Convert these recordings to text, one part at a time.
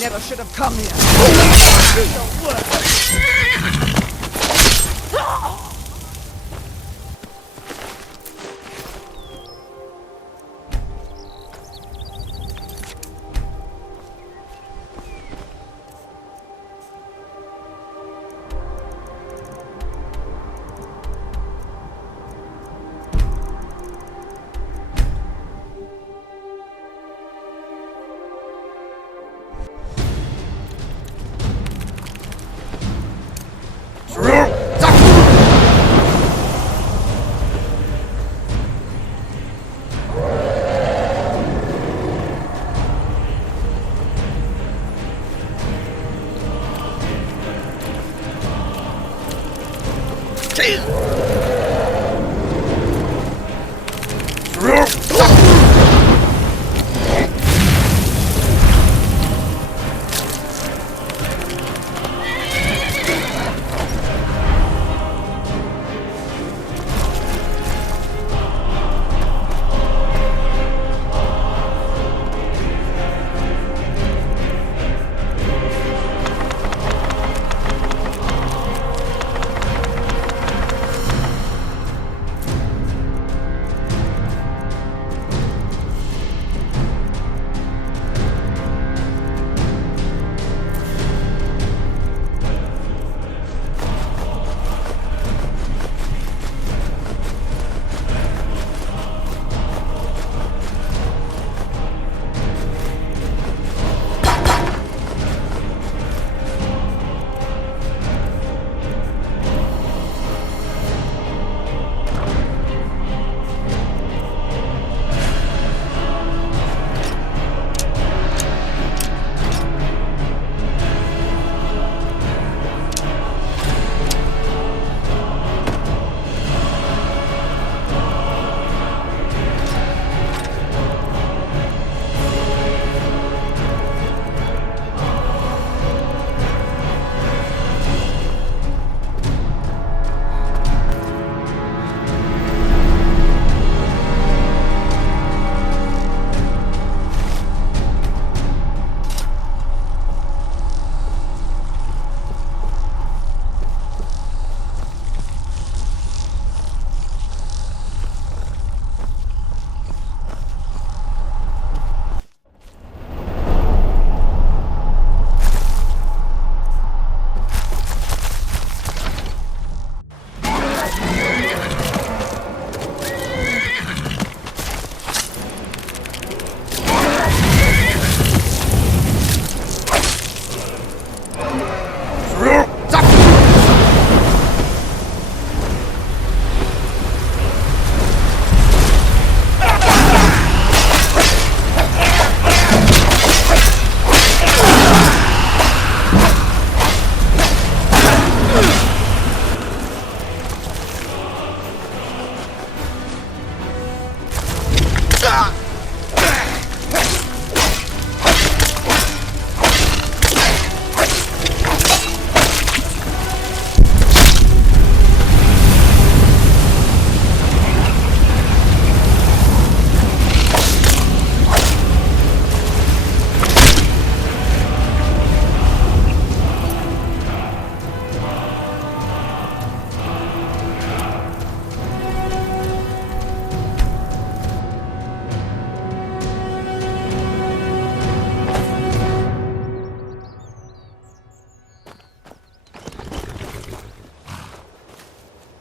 Never should have come here. Do your work.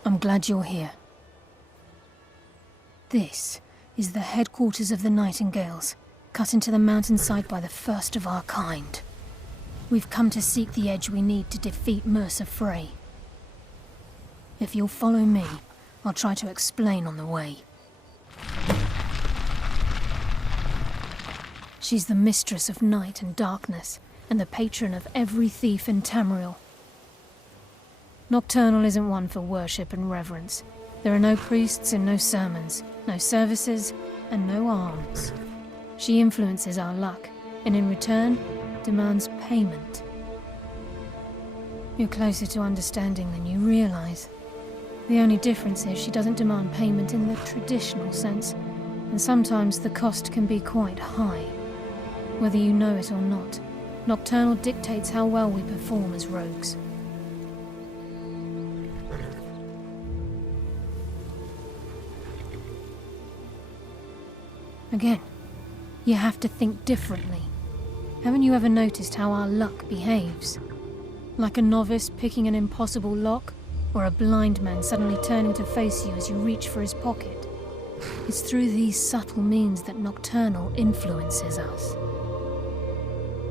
I'm glad you're here. This is the headquarters of the Nightingales, cut into the mountainside by the first of our kind. We've come to seek the edge we need to defeat Mercer Frey. If you'll follow me, I'll try to explain on the way. She's the mistress of night and darkness, and the patron of every thief in Tamriel. Nocturnal isn't one for worship and reverence. There are no priests and no sermons, no services, and no alms. She influences our luck, and in return, demands payment. You're closer to understanding than you realize. The only difference is she doesn't demand payment in the traditional sense, and sometimes the cost can be quite high. Whether you know it or not, Nocturnal dictates how well we perform as rogues. Again, you have to think differently. Haven't you ever noticed how our luck behaves? Like a novice picking an impossible lock, or a blind man suddenly turning to face you as you reach for his pocket. It's through these subtle means that Nocturnal influences us.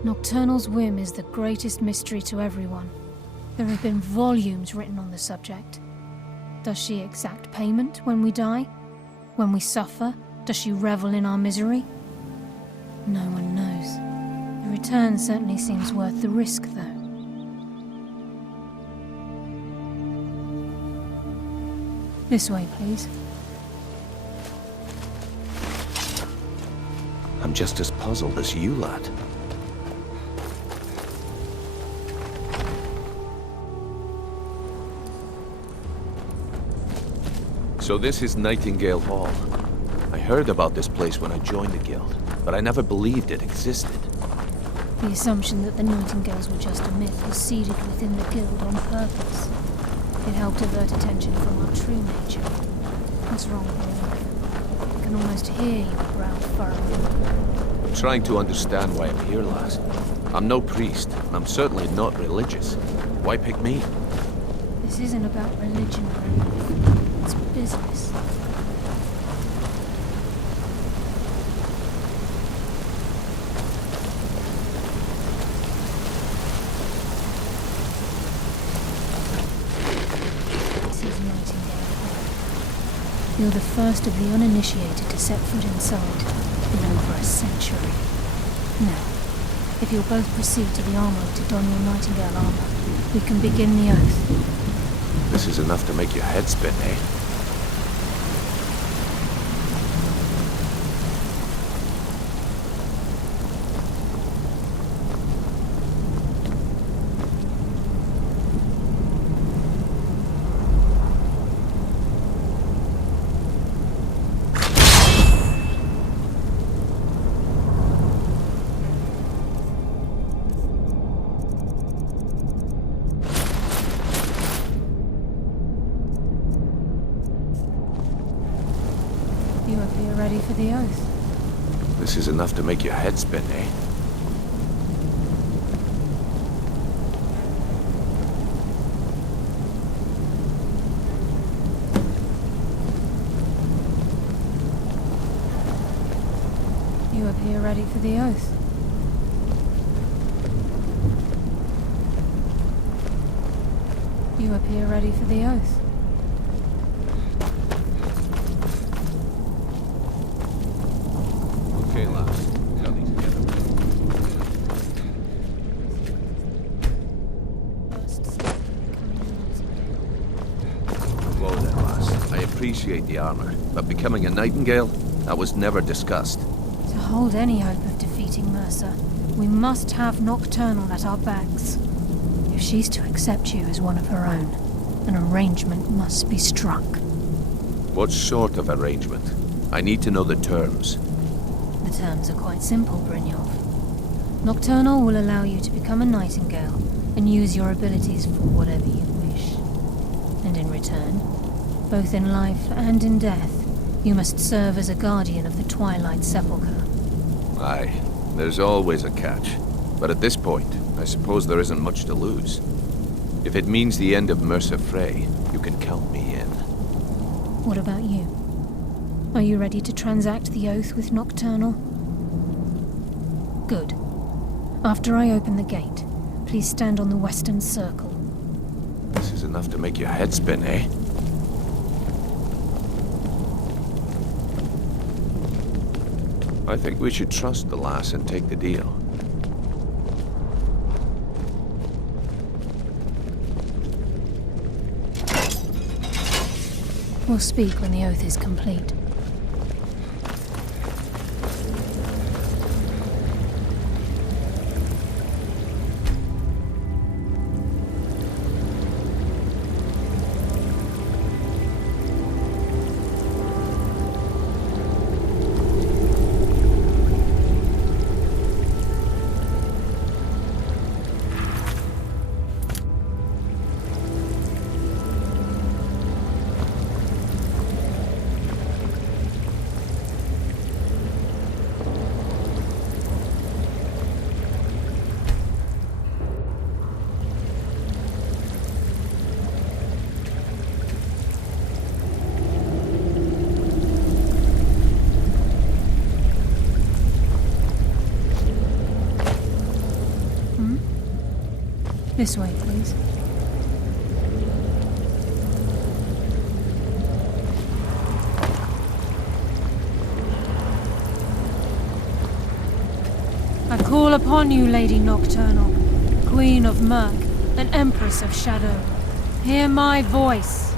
Nocturnal's whim is the greatest mystery to everyone. There have been volumes written on the subject. Does she exact payment when we die? When we suffer? Does she revel in our misery? No one knows. The return certainly seems worth the risk, though. This way, please. I'm just as puzzled as you, lad. So this is Nightingale Hall. I heard about this place when I joined the guild, but I never believed it existed. The assumption that the Nightingales were just a myth was seeded within the guild on purpose. It helped divert attention from our true nature. What's wrong, Bruno? I can almost hear your brow furrowing. I'm trying to understand why I'm here, lass. I'm no priest, and I'm certainly not religious. Why pick me? This isn't about religion, Bruno. It's business. You're the first of the uninitiated to set foot inside in over a century. Now, if you'll both proceed to the armory to don your Nightingale armor, we can begin the oath. This is enough to make your head spin, eh? You appear ready for the oath. This is enough to make your head spin, eh? You appear ready for the oath. You appear ready for the oath. Okay, lass. We got these together. Whoa there, lass. I appreciate the armor, but becoming a Nightingale? That was never discussed. To hold any hope of defeating Mercer, we must have Nocturnal at our backs. If she's to accept you as one of her own, an arrangement must be struck. What sort of arrangement? I need to know the terms. The terms are quite simple, Brynjolf. Nocturnal will allow you to become a Nightingale and use your abilities for whatever you wish. And in return, both in life and in death, you must serve as a guardian of the Twilight Sepulchre. Aye, there's always a catch. But at this point, I suppose there isn't much to lose. If it means the end of Mercer Frey, you can count me in. What about you? Are you ready to transact the oath with Nocturnal? Good. After I open the gate, please stand on the western circle. This is enough to make your head spin, eh? I think we should trust the lass and take the deal. We'll speak when the oath is complete. This way, please. I call upon you, Lady Nocturnal, Queen of Murk, and Empress of Shadow. Hear my voice.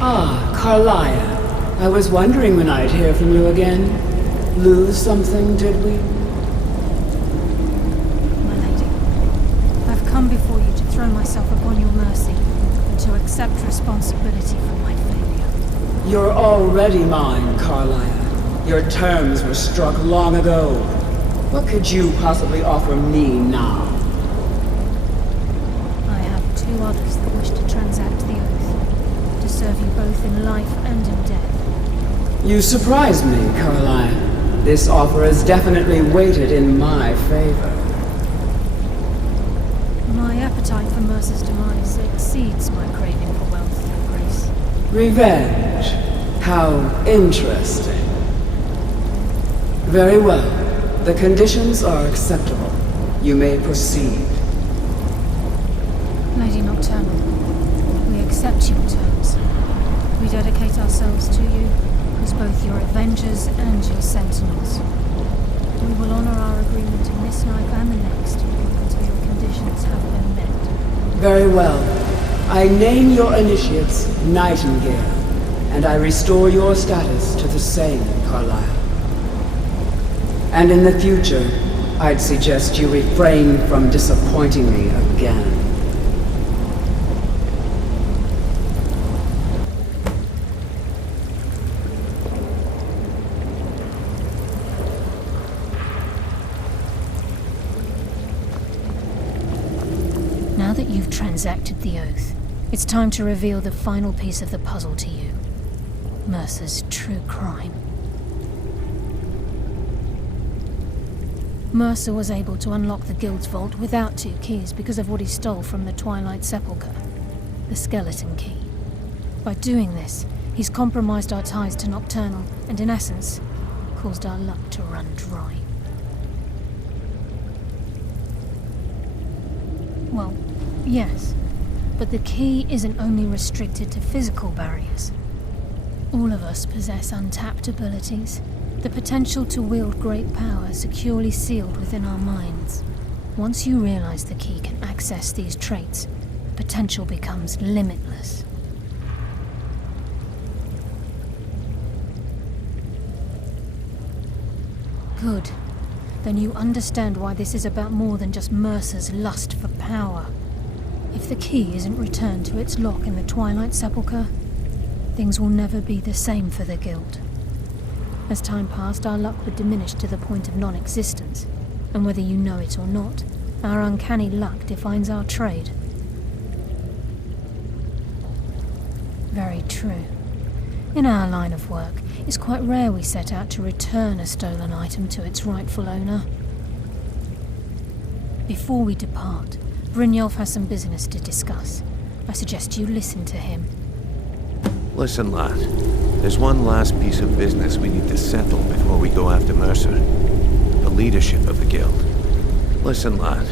Ah, Carlia. I was wondering when I'd hear from you again. Lose something, did we? My lady, I've come before you to throw myself upon your mercy, and to accept responsibility for my failure. You're already mine, Carlia. Your terms were struck long ago. What could you possibly offer me now? I have two others that wish to transact the oath, to serve you both in life and in death. You surprise me, Carlia. This offer is definitely weighted in my favor. My appetite for Mercer's demise exceeds my craving for wealth, Your Grace. Revenge. How interesting. Very well. The conditions are acceptable. You may proceed. Lady Nocturnal, we accept your terms. We dedicate ourselves to you as both your avengers and your sentinels. We will honor our agreement in this life and the next until your conditions have been met. Very well. I name your initiates Nightingale, and I restore your status to the same, Carlisle. And in the future, I'd suggest you refrain from disappointing me again. Now that you've transacted the oath, it's time to reveal the final piece of the puzzle to you. Mercer's true crime. Mercer was able to unlock the Guild's vault without 2 keys because of what he stole from the Twilight Sepulchre, the skeleton key. By doing this, he's compromised our ties to Nocturnal and, in essence, caused our luck to run dry. Well, yes, but the key isn't only restricted to physical barriers. All of us possess untapped abilities, the potential to wield great power securely sealed within our minds. Once you realize the key can access these traits, potential becomes limitless. Good. Then you understand why this is about more than just Mercer's lust for power. If the key isn't returned to its lock in the Twilight Sepulchre, things will never be the same for the Guild. As time passed, our luck would diminish to the point of non-existence, and whether you know it or not, our uncanny luck defines our trade. Very true. In our line of work, it's quite rare we set out to return a stolen item to its rightful owner. Before we depart, Brynjolf has some business to discuss. I suggest you listen to him. Listen, lad. There's one last piece of business we need to settle before we go after Mercer. The leadership of the Guild. Listen, lad.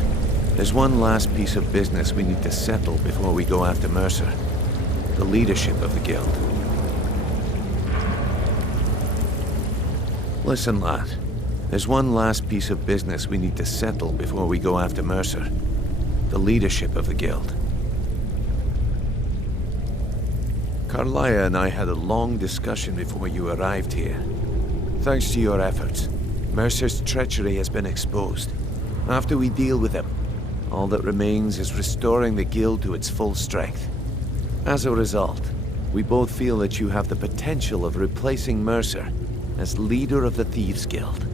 There's one last piece of business we need to settle before we go after Mercer. The leadership of the Guild. Listen, lad. There's one last piece of business we need to settle before we go after Mercer. The leadership of the Guild. Carlia and I had a long discussion before you arrived here. Thanks to your efforts, Mercer's treachery has been exposed. After we deal with him, all that remains is restoring the Guild to its full strength. As a result, we both feel that you have the potential of replacing Mercer as leader of the Thieves' Guild.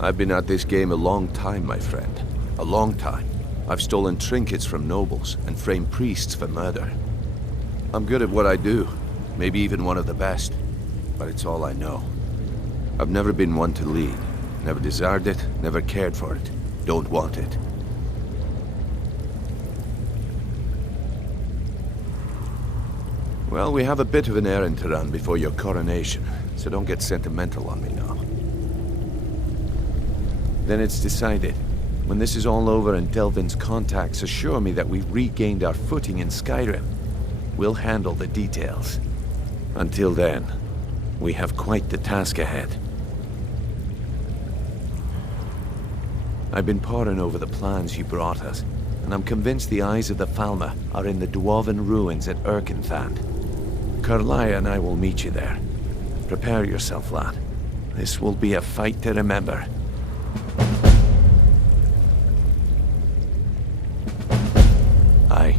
I've been at this game a long time, my friend. A long time. I've stolen trinkets from nobles and framed priests for murder. I'm good at what I do, maybe even one of the best, but it's all I know. I've never been one to lead, never desired it, never cared for it, don't want it. Well, we have a bit of an errand to run before your coronation, so don't get sentimental on me now. Then it's decided. When this is all over and Delvin's contacts assure me that we've regained our footing in Skyrim, we'll handle the details. Until then, we have quite the task ahead. I've been poring over the plans you brought us, and I'm convinced the eyes of the Falmer are in the Dwarven ruins at Erkenthand. Karlaya and I will meet you there. Prepare yourself, lad. This will be a fight to remember. Aye,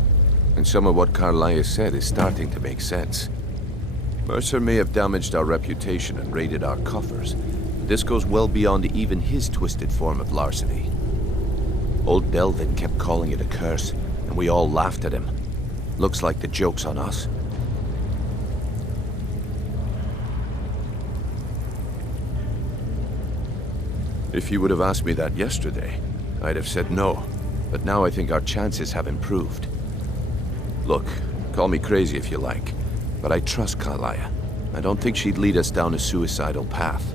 and some of what Karlaya said is starting to make sense. Mercer may have damaged our reputation and raided our coffers. This goes well beyond even his twisted form of larceny. Old Delvin kept calling it a curse, and we all laughed at him. Looks like the joke's on us. If you would have asked me that yesterday, I'd have said no. But now I think our chances have improved. Look, call me crazy if you like, but I trust Karlaya. I don't think she'd lead us down a suicidal path.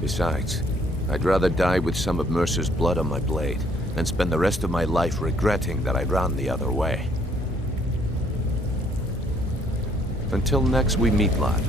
Besides, I'd rather die with some of Mercer's blood on my blade than spend the rest of my life regretting that I ran the other way. Until next we meet, lad.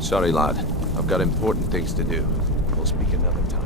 Sorry, lad. I've got important things to do. We'll speak another time.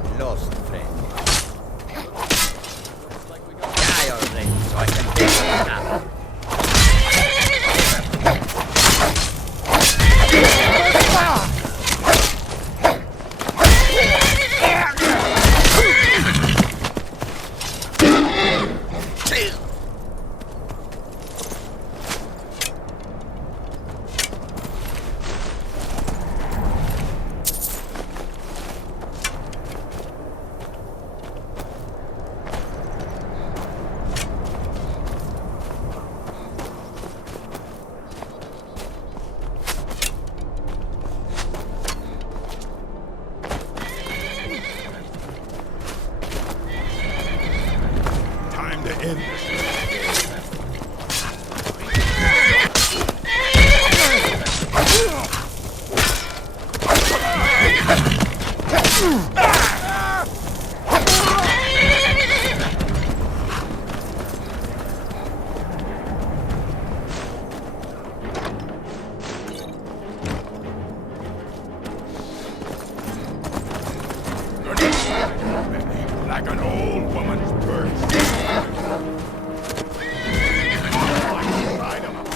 get lost, friend. Die already, so I can take a nap. Time to end this. Like an old woman's purse. Light 'em up.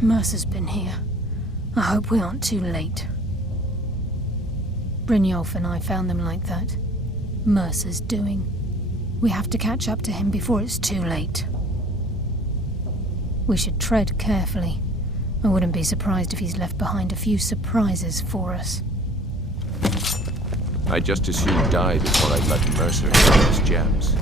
Mercer's been here. I hope we aren't too late. Brynjolf and I found them like that. Mercer's doing. We have to catch up to him before it's too late. We should tread carefully. I wouldn't be surprised if he's left behind a few surprises for us. I'd just as soon die before I'd let Mercer have his gems.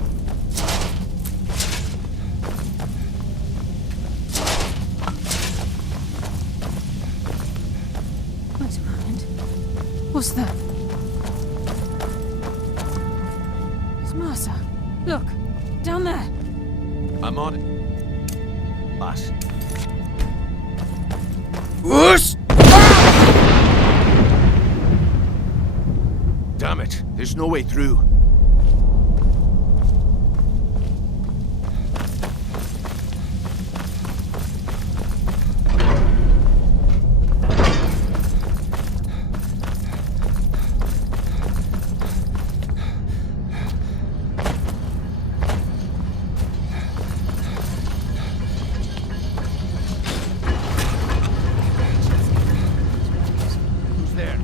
Wait a moment. What's that? It's Mercer. Look, down there. I'm on it. Lass. Damn it, there's no way through. Who's there?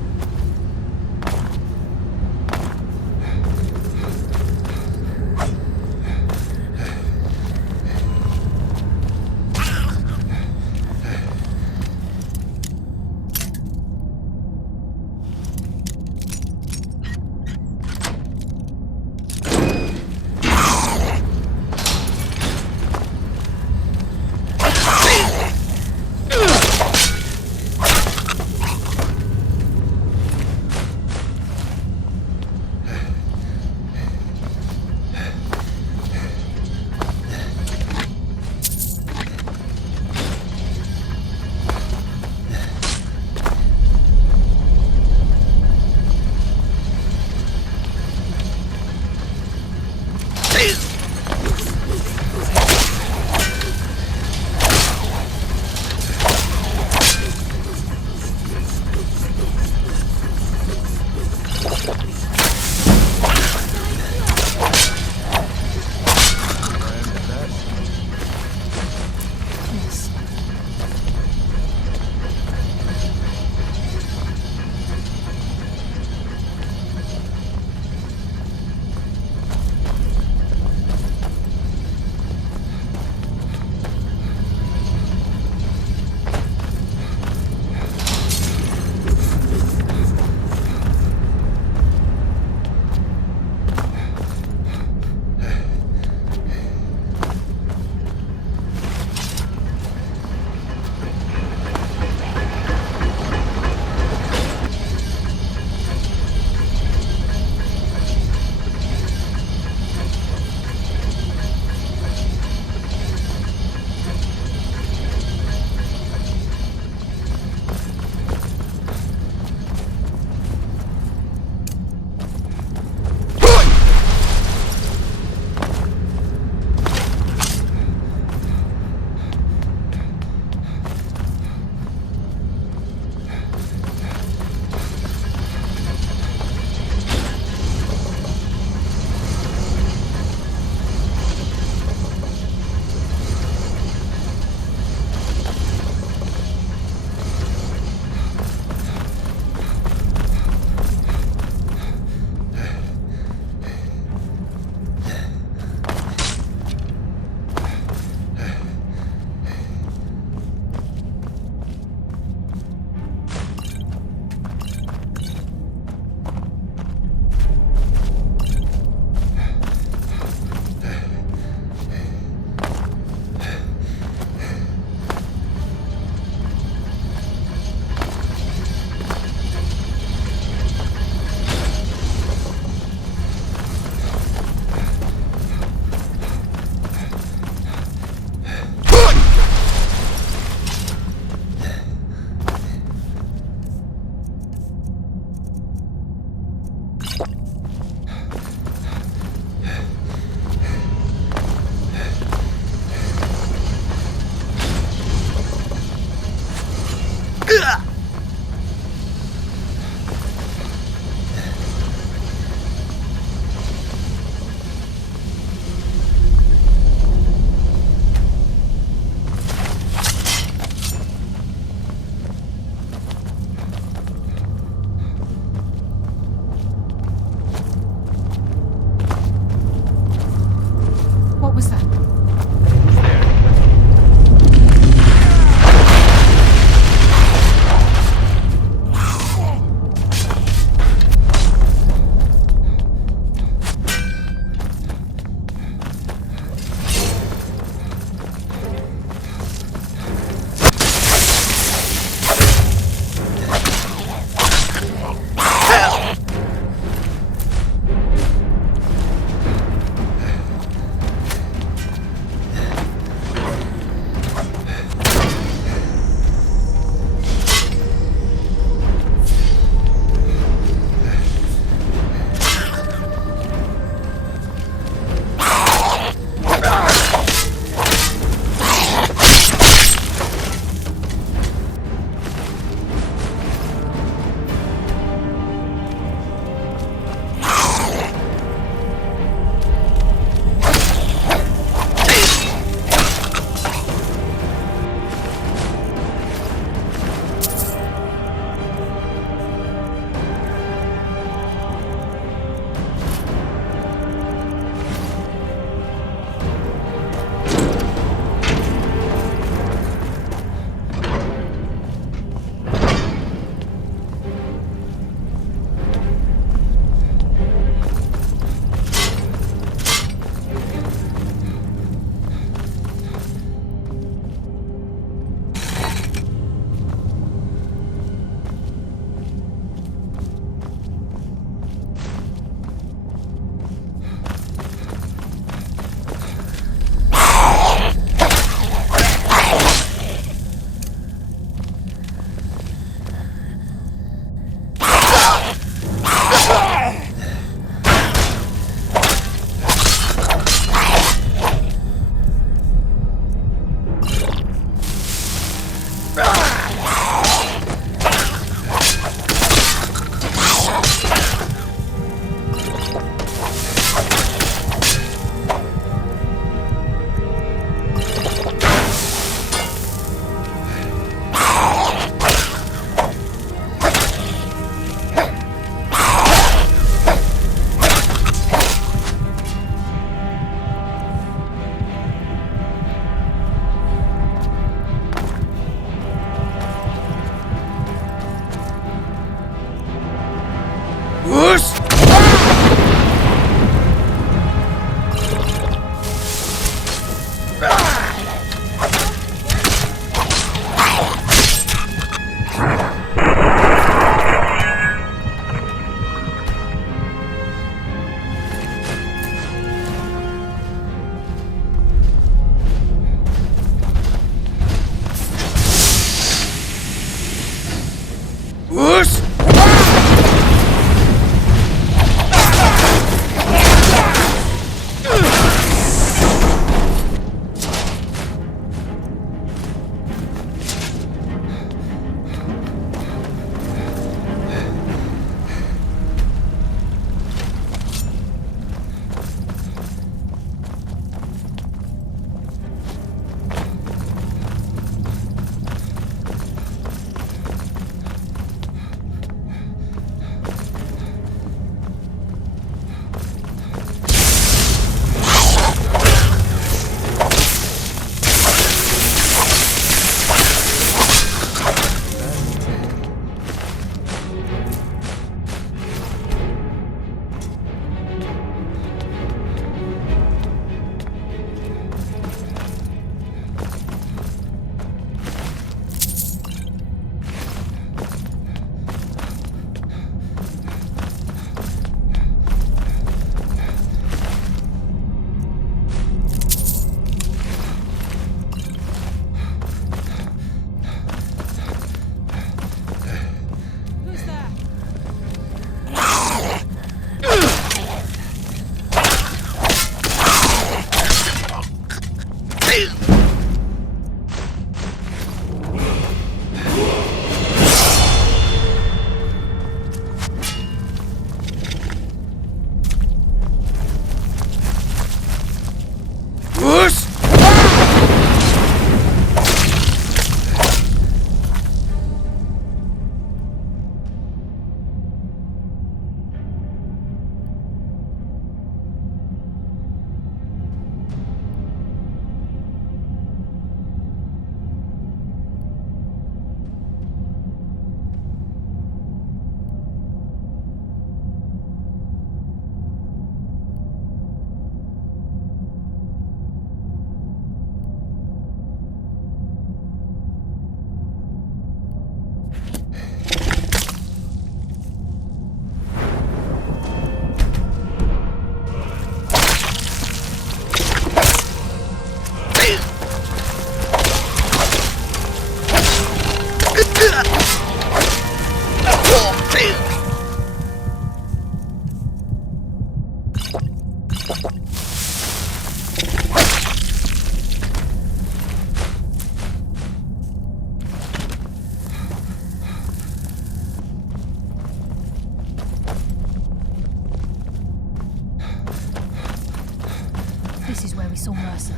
This is where we saw Mercer.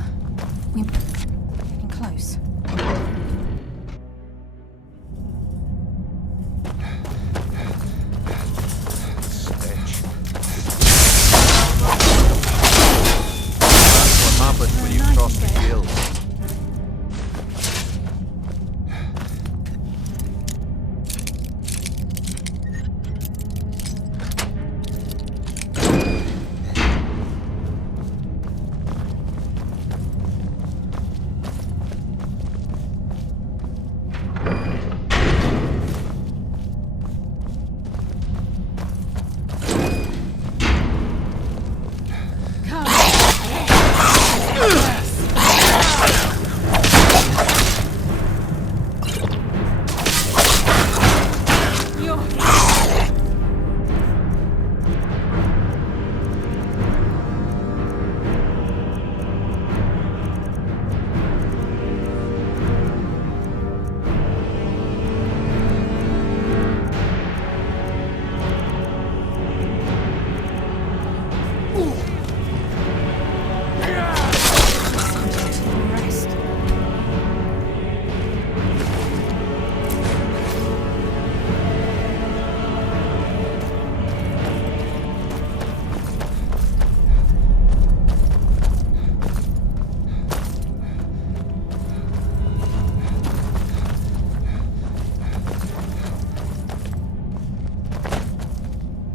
We're getting close. Stench. That's what happens when you cross the guild.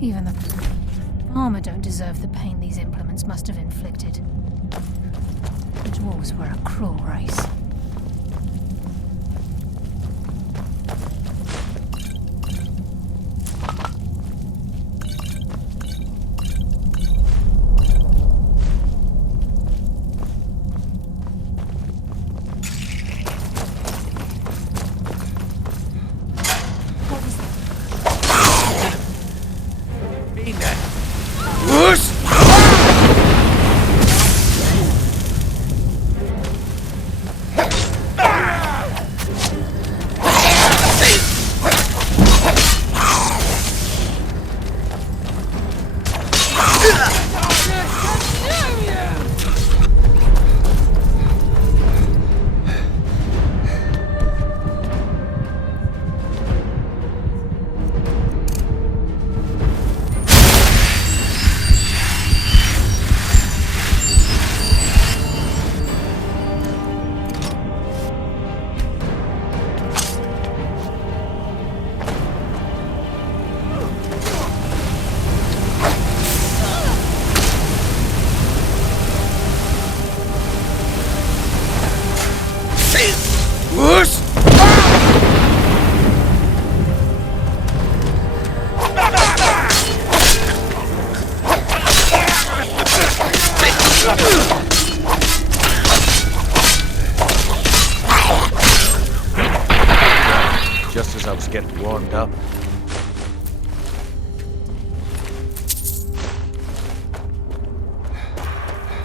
Even the armor don't deserve the pain these implements must have inflicted. The dwarves were a cruel race. Just as I was getting warmed up.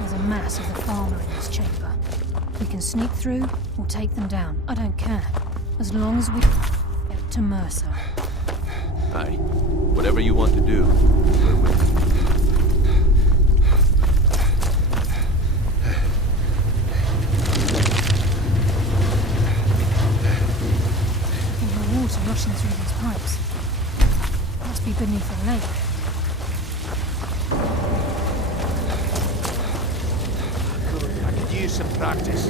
There's a mass of the farmer in this chamber. We can sneak through or take them down. I don't care. As long as we get to Mercer. Aye. Whatever you want to do, we're with you. Water rushing through these pipes. Must be beneath the lake. I could use some practice.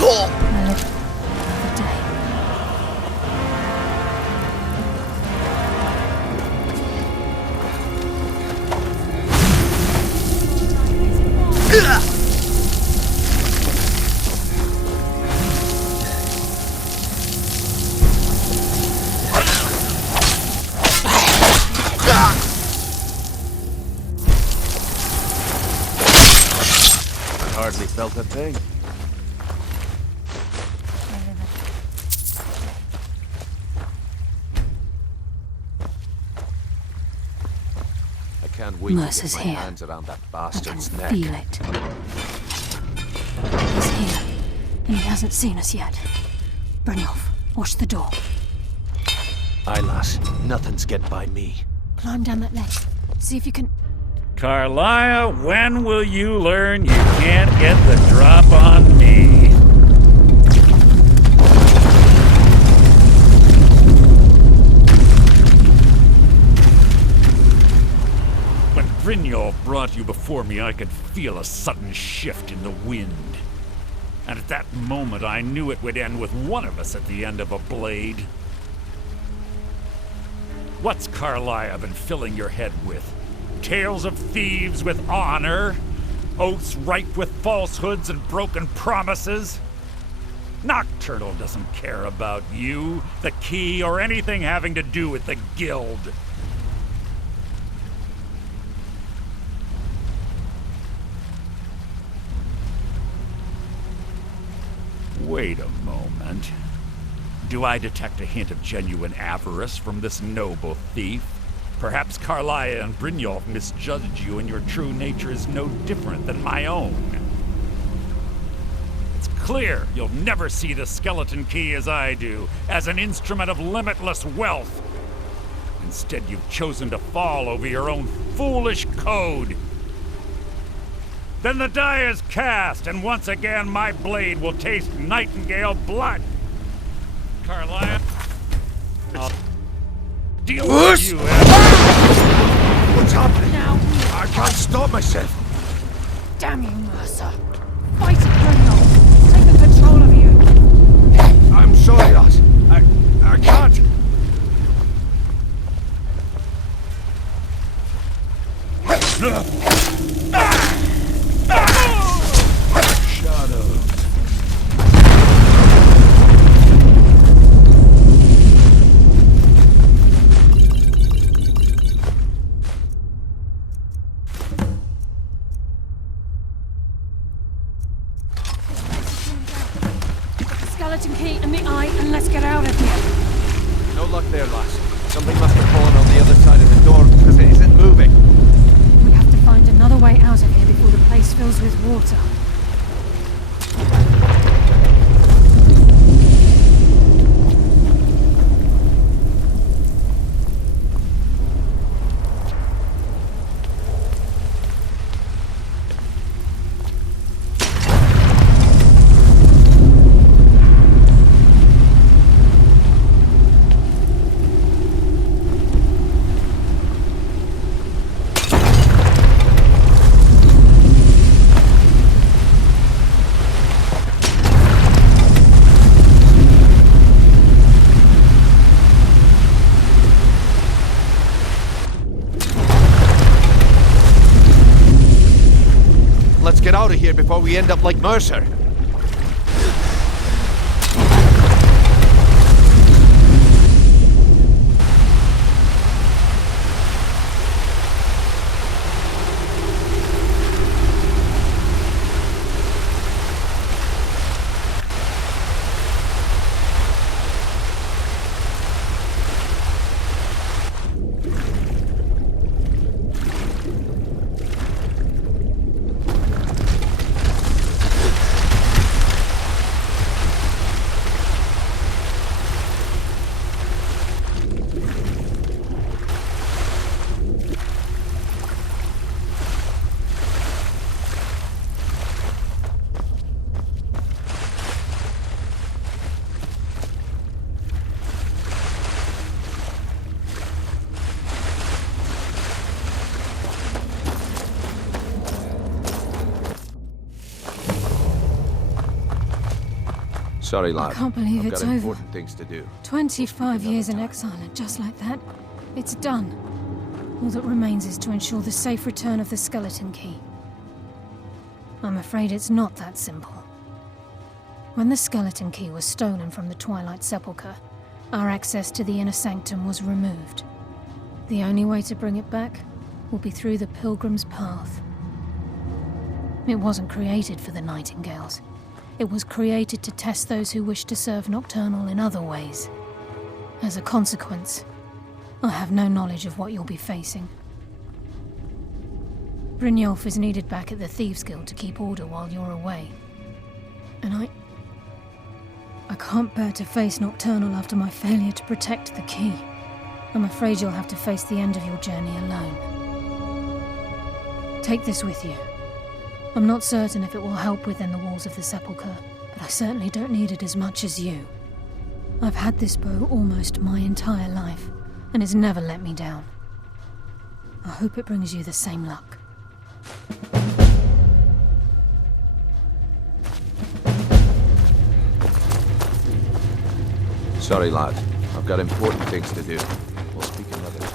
I live for the day. Hardly felt a thing. I can't wait Mercer's to get my here. hands around that I can bastard's neck. feel it. He's here, and he hasn't seen us yet. Brynjolf, watch the door. Aye, lass. Nothing's get by me. Climb down that ledge. See if you can... Carlia, when will you learn you can't get the drop on me? When Brynjolf brought you before me, I could feel a sudden shift in the wind. And at that moment, I knew it would end with one of us at the end of a blade. What's Carlia been filling your head with? Tales of thieves with honor? Oaths ripe with falsehoods and broken promises? Nocturnal doesn't care about you, the key, or anything having to do with the guild. Wait a moment. Do I detect a hint of genuine avarice from this noble thief? Perhaps Carlia and Brynjolf misjudged you and your true nature is no different than my own. It's clear you'll never see the skeleton key as I do, as an instrument of limitless wealth. Instead, you've chosen to fall over your own foolish code. Then the die is cast, and once again my blade will taste Nightingale blood. Carlia, I'll deal with you. What's happening? Now, I can't stop myself. damn you, Mercer. Fight it, Brynjolf. Take the control of you. I'm sorry, lass. I can't. Shadow. Skeleton key and the eye, and let's get out of here. No luck there, lass. Something must have fallen on the other side of the door because it isn't moving. We have to find another way out of here before the place fills with water. Let's get out of here before we end up like Mercer. Sorry, lad. I can't believe I've it's got over. important things to do. 25 years in exile, and just like that, it's done. All that remains is to ensure the safe return of the skeleton key. I'm afraid it's not that simple. When the skeleton key was stolen from the Twilight Sepulchre, our access to the inner sanctum was removed. The only way to bring it back will be through the Pilgrim's Path. It wasn't created for the Nightingales. It was created to test those who wish to serve Nocturnal in other ways. As a consequence, I have no knowledge of what you'll be facing. Brynjolf is needed back at the Thieves' Guild to keep order while you're away. And I can't bear to face Nocturnal after my failure to protect the key. I'm afraid you'll have to face the end of your journey alone. Take this with you. I'm not certain if it will help within the walls of the Sepulchre, but I certainly don't need it as much as you. I've had this bow almost my entire life, and it's never let me down. I hope it brings you the same luck. Sorry, lad. I've got important things to do. We'll speak another time.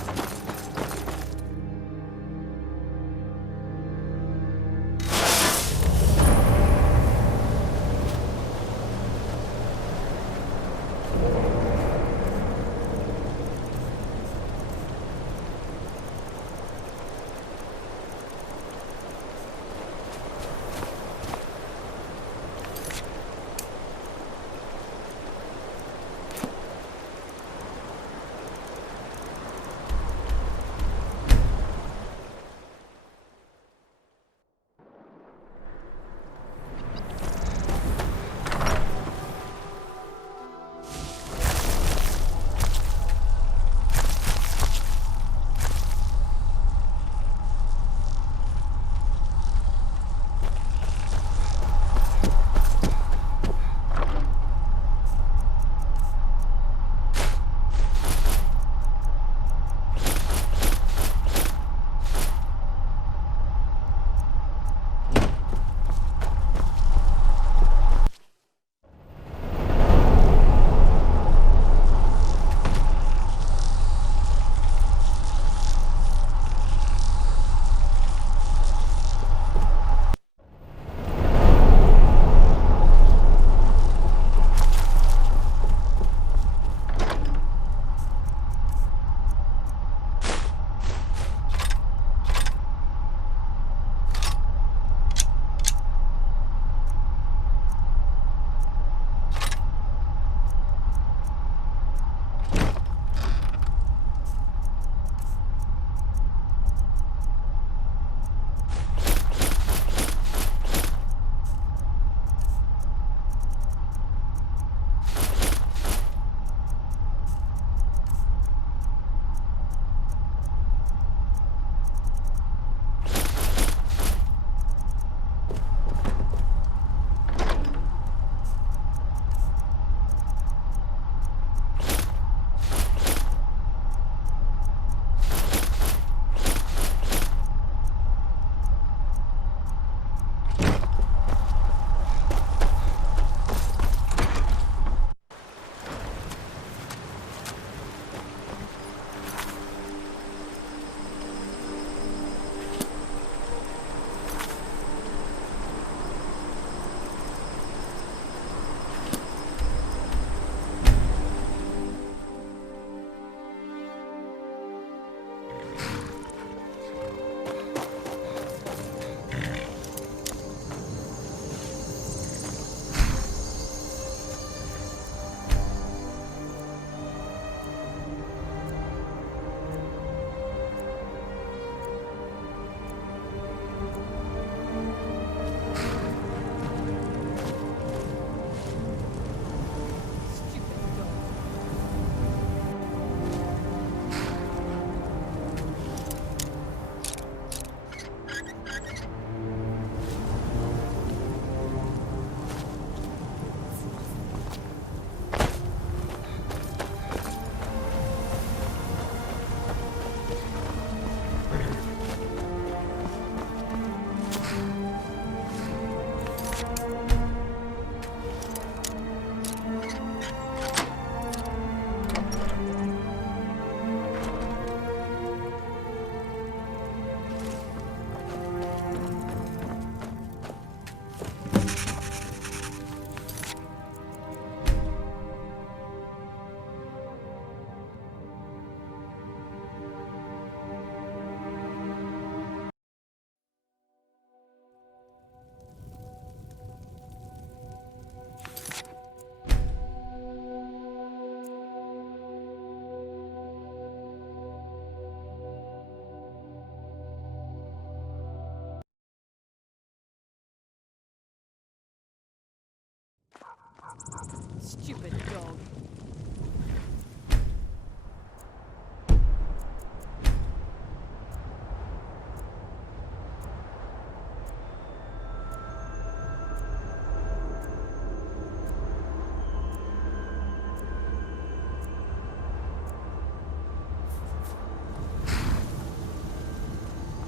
stupid dog.